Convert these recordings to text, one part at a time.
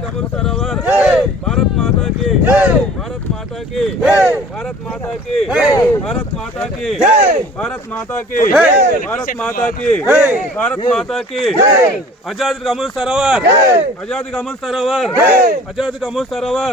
का अमृत सरोवर भारत माता की भारत माता की भारत माता की भारत माता की भारत माता की भारत माता की भारत माता की आज़ादी का अमृत सरोवर। आज़ादी का अमृत सरोवर। आज़ादी का अमृत सरोवर।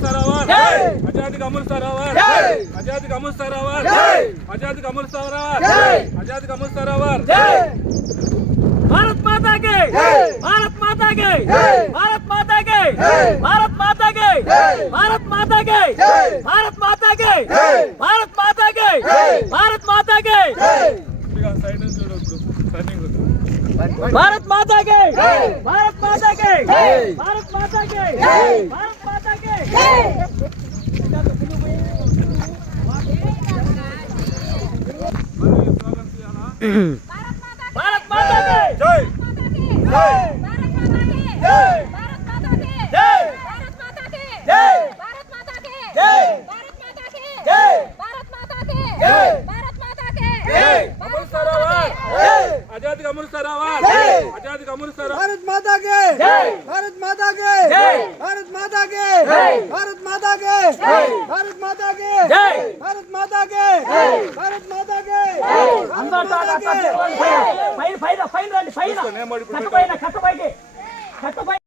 అమలుస్తారా ఆజాదీకి అమలుస్తారా ఆజాదీకి అమలుస్తారా ఆజాదీకి అమలుస్తారా ఆజాదీకి అమలుస్తారా భారత్ మాతా కే భారత్ మాతా కే భారత్ మాతా కే భారత్ మాతా కే భారత్ మాతా కే భారत माता के भारत माता के भारत माता के भारत माता के भारत माता के भारत माता के भारत भारत माता के జై अमृत सरोवर का अमृत सरोवर आज़ादी का अमृत भारत माता के भारत माता के भारत माता के भारत माता के भारत माता के भारत माता के भारत माता ఫైన్ పైన ఫైన్ రండి పైన కట్టపైన కట్టపైకి కట్టపై